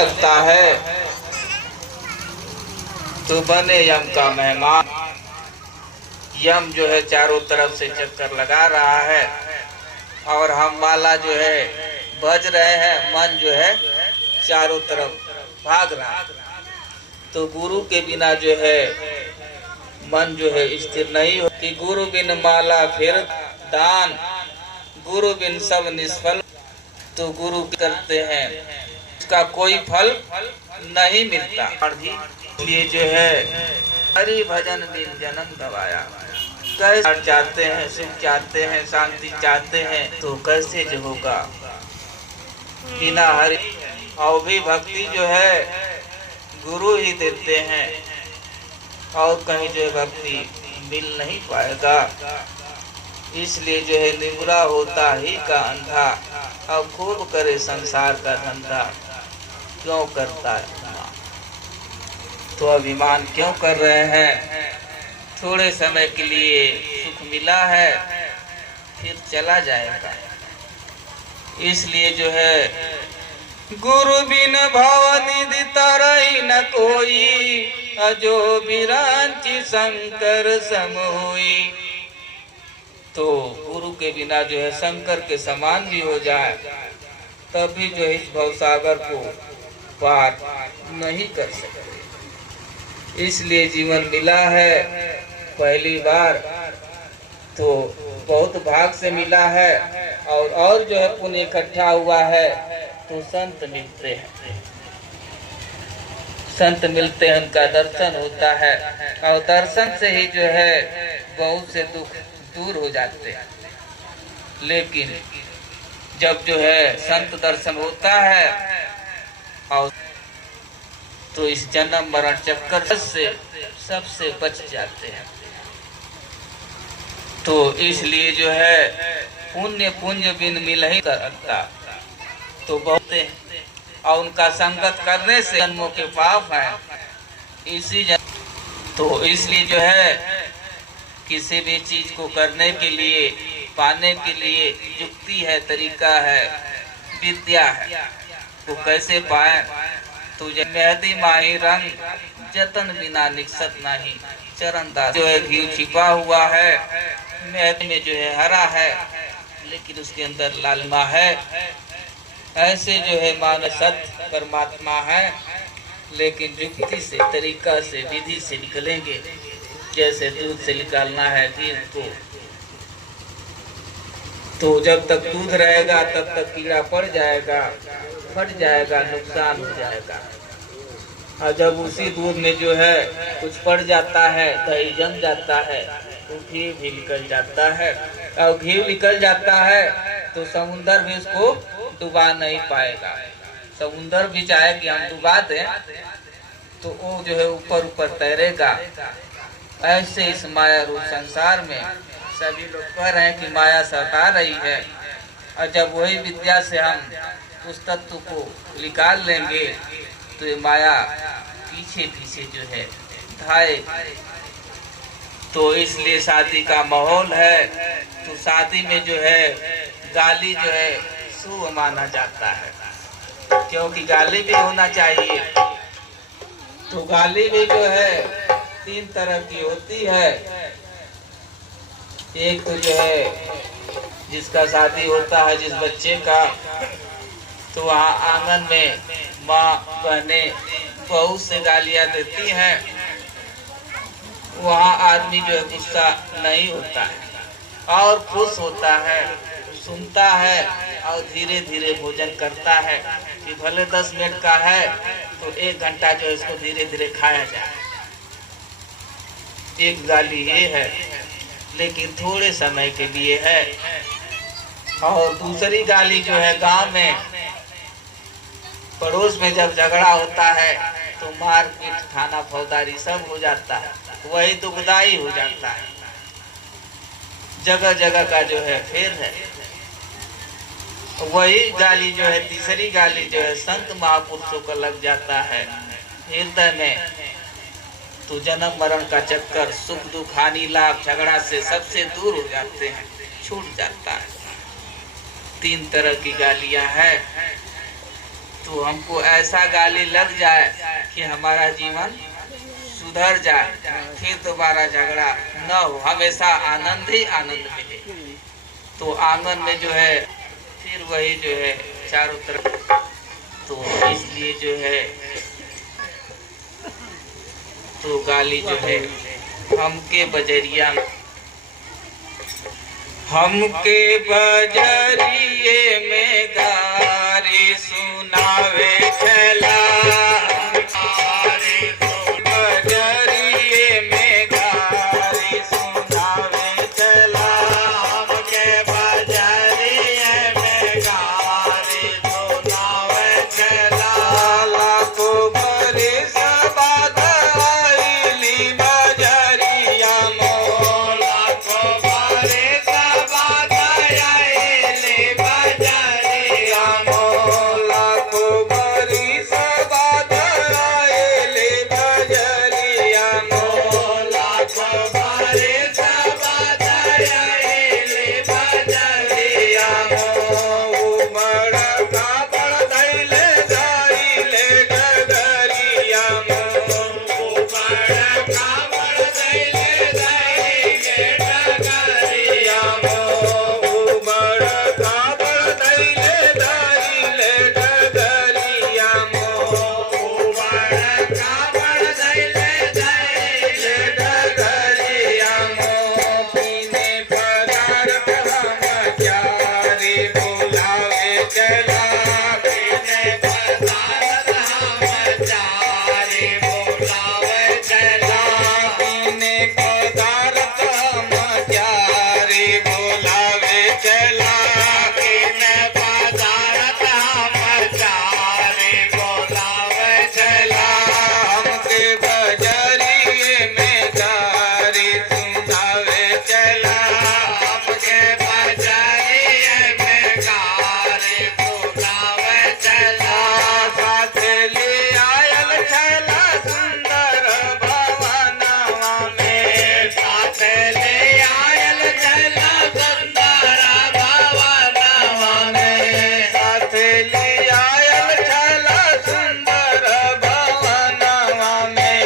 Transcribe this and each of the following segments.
लगता है तो बने यम का मेहमान। यम जो है चारों तरफ से चक्कर लगा रहा है और हम माला जो है बज रहे हैं, मन जो है चारों तरफ भाग रहा है। तो गुरु के बिना जो है मन जो है स्थिर नहीं होती। गुरु बिन माला फिर दान, गुरु बिन सब निष्फल। तो गुरु करते हैं उसका कोई फल नहीं मिलता। इसलिए जो है हरि भजन बिन जन्म गवाया। कैसे चाहते हैं, सुख चाहते हैं, शांति चाहते हैं, तो कैसे जो होगा बिना हरि। और भी भक्ति जो है गुरु ही देते हैं और कहीं जो भक्ति मिल नहीं पाएगा। इसलिए जो है निबुरा होता ही का अंधा, अब खूब करे संसार का धंधा। क्यों करता है तो अभिमान क्यों कर रहे हैं? थोड़े समय के लिए सुख मिला है फिर चला जाएगा। इसलिए जो है गुरु बिन भवनिधि तरहि न कोई, अजो बिरांची शंकर सम होई। तो गुरु के बिना जो है शंकर के समान भी हो जाए तभी जो इस भवसागर को पार नहीं कर सकते। इसलिए जीवन मिला है पहली बार तो बहुत भाग से मिला है और जो है पुण्य इकट्ठा हुआ है तो संत मिलते हैं, संत मिलते हैं, उनका दर्शन होता है और दर्शन से ही जो है बहुत से दुख दूर हो जाते हैं। लेकिन जब जो है संत दर्शन होता है और तो इस जन्म मरण चक्कर से सबसे बच जाते हैं। तो इसलिए जो है पुण्य पुंज बिन मिल ही करता तो बहुत और उनका संगत करने से जन्मों के पाप है। तो इसलिए जो है किसी भी चीज को करने के लिए, पाने के लिए युक्ति है, तरीका है, विद्या है। तो कैसे पाए? तो मेहदी माही रंग जतन बिना निकसत नहीं। चरण दास जो है घी छिपा हुआ है, मेहदी में जो है हरा है लेकिन उसके अंदर लालिमा है। ऐसे जो है मानव सत्य परमात्मा है लेकिन युक्ति से, तरीका से, विधि से निकलेंगे। जैसे दूध से निकालना है घी को, तो जब तक दूध रहेगा तब तक कीड़ा पड़ जाएगा, फट जाएगा, नुकसान हो जाएगा। और जब उसी दूध में जो है कुछ पड़ जाता है, दही जम जाता है, तो घी भी निकल जाता है। और घी निकल जाता है तो समुंदर भी उसको डुबा नहीं पाएगा। समुंदर भी चाहे कि हम डुबा दें तो वो जो है ऊपर ऊपर तैरेगा। ऐसे इस माया रूप संसार में सभी लोग कह रहे हैं कि माया सता रही है, और जब वही विद्या से हम उस तत्व को निकाल लेंगे तो ये माया पीछे पीछे जो है धाए। तो इसलिए शादी का माहौल है तो शादी में जो है गाली जो है शुभ माना जाता है, क्योंकि गाली भी होना चाहिए। तो गाली भी जो है 3 तरह की होती है। एक तो जो है जिसका शादी होता है जिस बच्चे का, तो वहाँ आंगन में माँ बहने बहुत से गालियाँ देती हैं। वहाँ आदमी जो है गुस्सा नहीं होता है और खुश होता है, सुनता है और धीरे धीरे भोजन करता है कि भले 10 मिनट का है तो 1 घंटा जो है इसको धीरे धीरे खाया जाए। एक गाली ये है लेकिन थोड़े समय के लिए है। और दूसरी गाली जो है गांव में पड़ोस में जब झगड़ा होता है तो मारपीट, थाना फौजदारी सब हो जाता है, वही दुखदाई हो जाता है। जगह जगह का जो है फेर है। वही गाली जो है, तीसरी गाली जो है संत महापुरुषों का लग जाता है हृदय में, तो जन्म मरण का चक्कर, सुख दुख, हानि लाभ, झगड़ा से सबसे दूर हो जाते हैं, छूट जाता है। 3 तरह की गालियां हैं। तो हमको ऐसा गाली लग जाए कि हमारा जीवन सुधर जाए, फिर दोबारा झगड़ा न हो, हमेशा आनंद ही आनंद मिले। तो आंगन में जो है फिर वही जो है चारों तरफ, तो इसलिए जो है तो गाली जो है हमके बजरिया में गारी सुनावे चला, बजरिए में गारी सुनावे चला, हमके बजरिए में गारी सुनावे चला। लाखों बरिस बाद आइली बजरिया मोर, लाखों बरिस बाद आइली बजरिया मोर, लाखों बरिस बाद आइली बजरिया मोर, लाखों बरिस बाद आइली बजरिया मोर। उमड़ काबड़ धइले जाइले डगरिया मोर, उमड़ काबड़ धइले जाइले डगरिया मोर, उमड़ काबड़ धइले जाइले डगरिया मोर, उमड़ काबड़ धइले जाइले डगरिया मोर। पीने पदार्थ हम चारी बुलावे चला, पीने पदार्थ हम चारी बुलावे चला, पीने पदार्थ हम चारी बुलावे चला, पीने पदार्थ हम चारी बुलावे चला। हमके बजरिए में गारी सुनावे चला, हमके बजरिए में गारी सुनावे चला। साथ ले आयल छला सुंदर भवनवा में, साथ ले आयल छला सुंदर भवनवा में, साथ ले आयल छला सुंदर भवनवा में,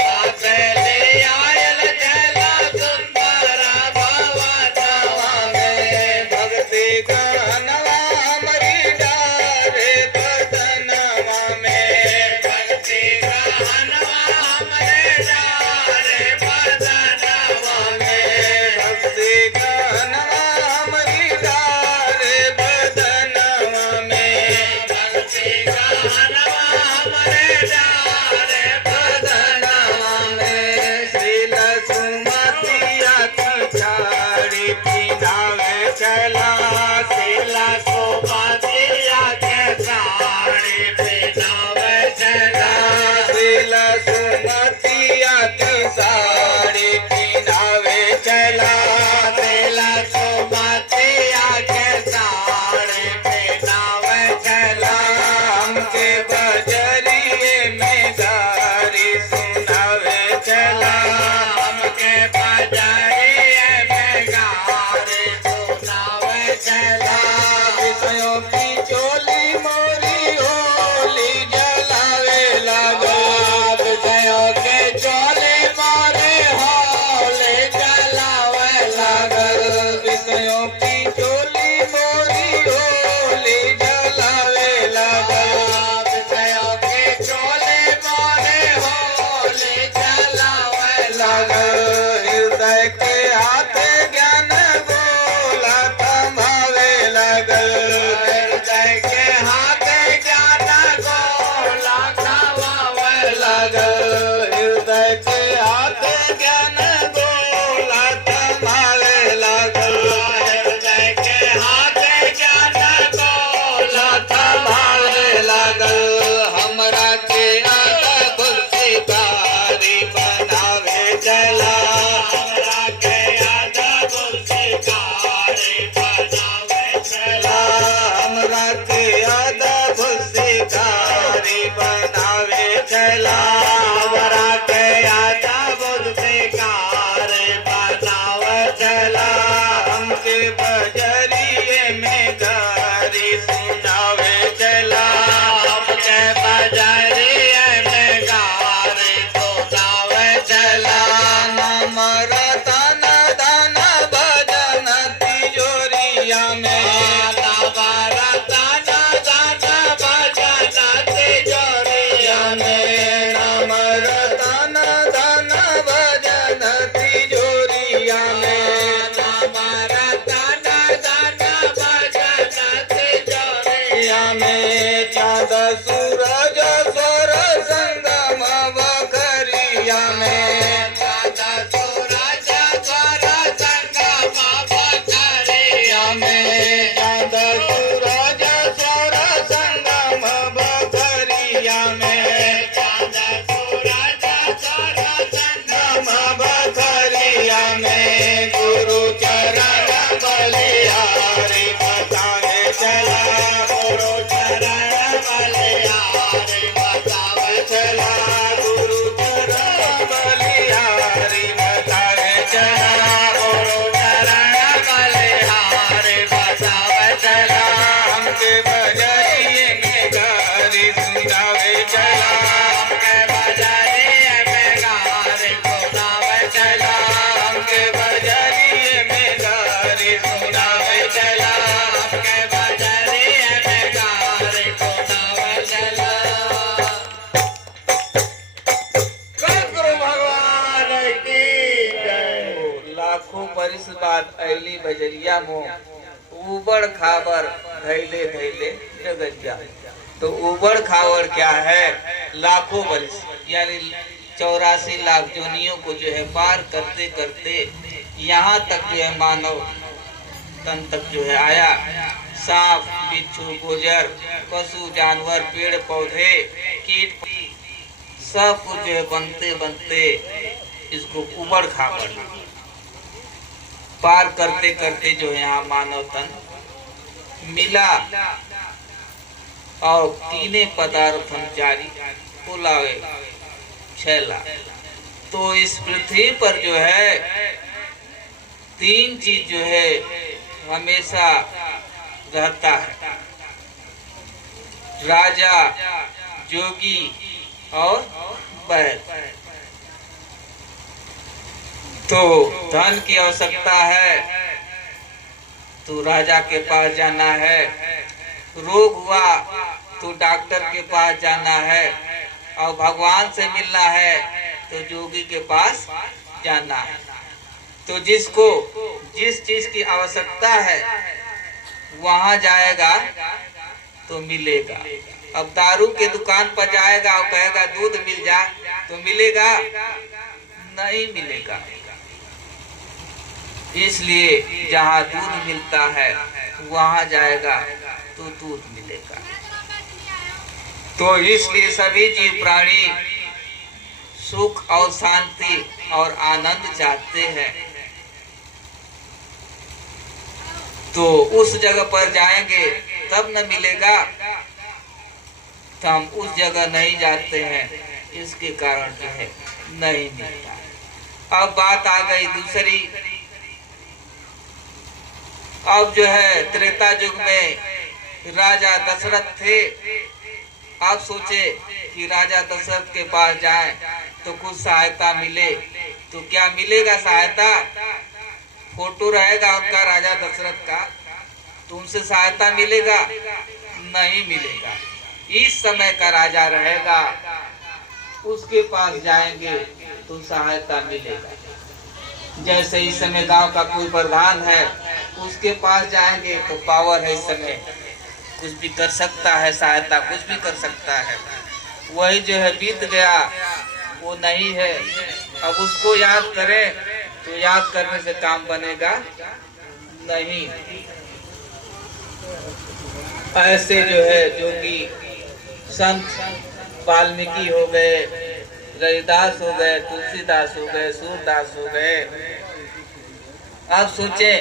साथ ले आयल छला सुंदर भवनवा में। भक्ति गानवा हमरी डारे बदनवा में, भक्ति गानवा हमरे डारे बदनवा में, भक्ति गानवा हमरी डारे बदनवा में, भक्ति गानवा हमरे डारे बदनवा में। श्रील सुमतिया की साड़ी पिनावे चला, श्रील सुमतिया के साड़ी पिनावे चला, श्रील सुमतिया की साड़ी पिनावे चला, श्रील सुमतिया के साड़ी पिनावे चला। हमके बजरिए में बरिस बाद अली बजरिया मोह उबड़ खाबर धैले धैले जगज्जा। तो उबड़ खाबर क्या है? लाखों बरिस यानी 84 लाख जोनियों को जो है पार करते करते यहाँ तक जो है मानव तन तक जो है आया। सांप बिच्छू गुजर पशु जानवर पेड़ पौधे कीट सब कुछ जो है बनते बनते इसको उबड़ खाबड़ पार करते करते जो है यहाँ मानव तन मिला। और तीने पदार्थन जारी पुलावे छैला। तो इस पृथ्वी पर जो है तीन चीज जो है हमेशा रहता है, राजा जोगी और बैल। तो धन की आवश्यकता है तो राजा के पास जाना है, रोग हुआ तो डॉक्टर के पास जाना है, और भगवान से मिलना है तो जोगी के पास जाना है। तो जिसको जिस चीज की आवश्यकता है वहां जाएगा तो मिलेगा। अब दारू के दुकान पर जाएगा और कहेगा दूध मिल जाए तो मिलेगा? नहीं मिलेगा। इसलिए जहाँ दूध मिलता है वहां जाएगा तो दूध मिलेगा। तो इसलिए सभी जीव प्राणी सुख और शांति और आनंद चाहते हैं। तो उस जगह पर जाएंगे तब न मिलेगा, तो हम उस जगह नहीं जाते हैं, इसके कारण जो है नहीं मिलता। अब बात आ गई दूसरी। अब जो है त्रेता युग में राजा दशरथ थे। आप सोचे कि राजा दशरथ के पास जाए तो कुछ सहायता मिले, तो क्या मिलेगा सहायता? फोटो रहेगा उनका राजा दशरथ का, तो उनसे सहायता मिलेगा? नहीं मिलेगा। इस समय का राजा रहेगा, उसके पास जाएंगे तो सहायता मिलेगा। जैसे इस समय गांव का कोई प्रधान है, उसके पास जाएंगे तो पावर है, इस समय कुछ भी कर सकता है, सहायता कुछ भी कर सकता है। वही जो है बीत गया, वो नहीं है। अब उसको याद करें तो याद करने से काम बनेगा नहीं। ऐसे जो है जोगी संत वाल्मीकि हो गए, रविदास हो गए, तुलसीदास हो गए, सूरदास हो गए। आप सोचे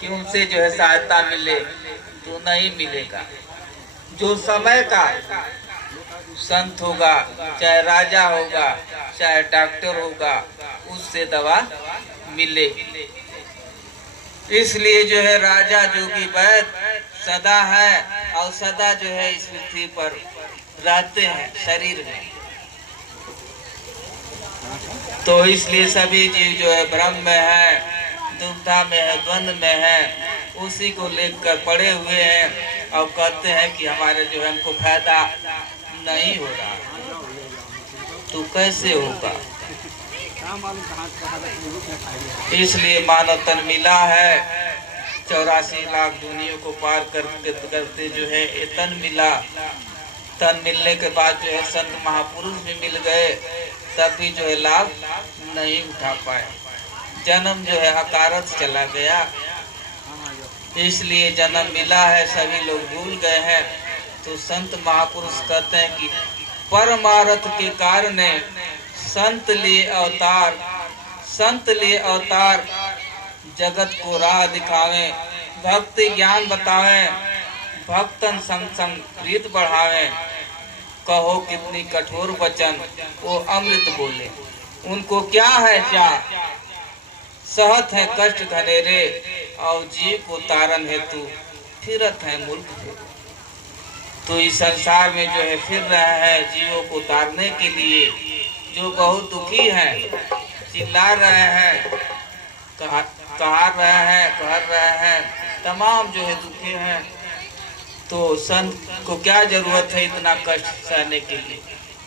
कि उनसे जो है सहायता मिले तो नहीं मिलेगा। जो समय का संत होगा, चाहे राजा होगा, चाहे डॉक्टर होगा, उससे दवा मिले। इसलिए जो है राजा जोगी वैद्य सदा है और सदा जो है इस पृथ्वी पर रहते हैं शरीर में। तो इसलिए सभी जीव जो है ब्रह्म में है, दुविधा में है, द्वंद में है, उसी को लेकर पड़े हुए हैं और कहते हैं कि हमारे जो है हमको फायदा नहीं हो रहा। तो कैसे होगा? इसलिए मानव तन मिला है, 84 लाख दुनिया को पार करते करते जो है ये तन मिला। तन मिलने के बाद जो है संत महापुरुष भी मिल गए, तब भी जो है लाभ नहीं उठा पाए। जन्म जो है अकारत चला गया। इसलिए जन्म मिला है, सभी लोग भूल गए हैं। तो संत महापुरुष कहते हैं कि परमार्थ के कारण संत लिए अवतार, संत लिए अवतार, जगत को राह दिखावे, भक्ति ज्ञान बतावे, भक्तन संग संग प्रीत बढ़ावे। कहो कितनी कठोर वचन वो अमृत बोले, उनको क्या है क्या? सहत है कष्ट घनेरे और जीव को तारन हेतु फिरत है मुल्क पे। तो इस संसार में जो है फिर रहे हैं जीवों को तारने के लिए। जो बहुत दुखी हैं, चिल्ला रहे हैं, कहा रहे हैं, कह रहे हैं, तमाम जो है दुखी हैं। तो संत को क्या जरूरत है इतना कष्ट सहने के लिए?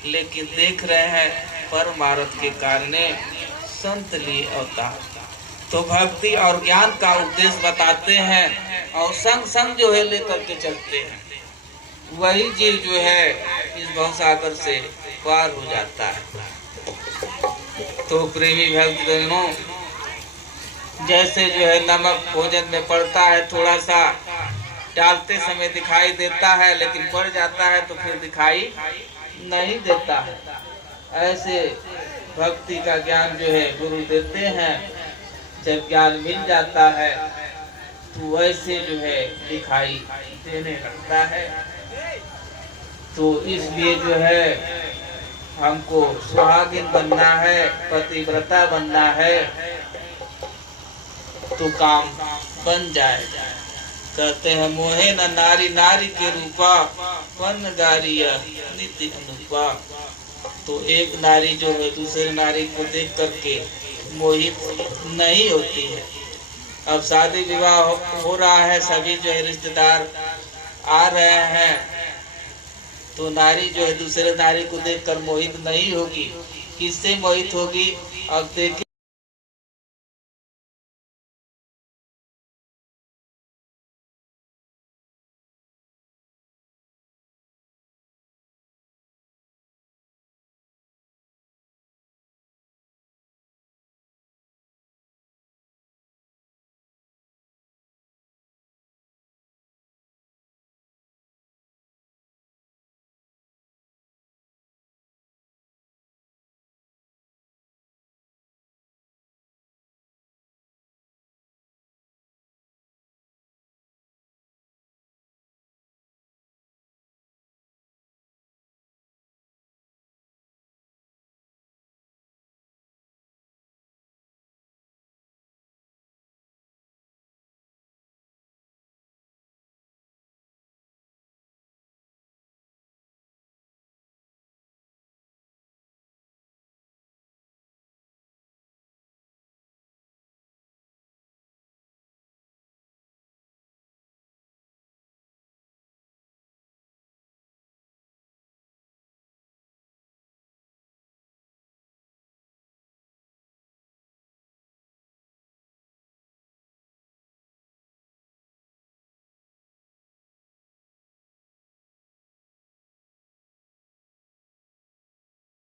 लेकिन देख रहे हैं परमार्थ के कारण संत लिए अवतार। तो भक्ति और ज्ञान का उपदेश बताते हैं और संग संग जो है लेकर के चलते हैं, वही जीव जो है इस भवसागर से पार हो जाता है। तो प्रेमी भक्तजनों, जैसे जो है नमक भोजन में पड़ता है, थोड़ा सा डालते समय दिखाई देता है, लेकिन पड़ जाता है तो फिर दिखाई नहीं देता है। ऐसे भक्ति का ज्ञान जो है गुरु देते हैं। जब ज्ञान मिल जाता है तो वैसे जो है दिखाई देने लगता है। तो इसलिए जो है हमको सुहागिन बनना है, पतिव्रता बनना है, तो काम बन जाएगा। कहते हैं मोहे न नारी नारी के रूपा, पन गारिया नित्य अनुपा। तो एक नारी जो है दूसरे नारी को देख करके मोहित नहीं होती है। अब शादी विवाह हो रहा है, सभी जो है रिश्तेदार आ रहे हैं, तो नारी जो है दूसरे नारी को देखकर मोहित नहीं होगी। किससे मोहित होगी? अब देखिए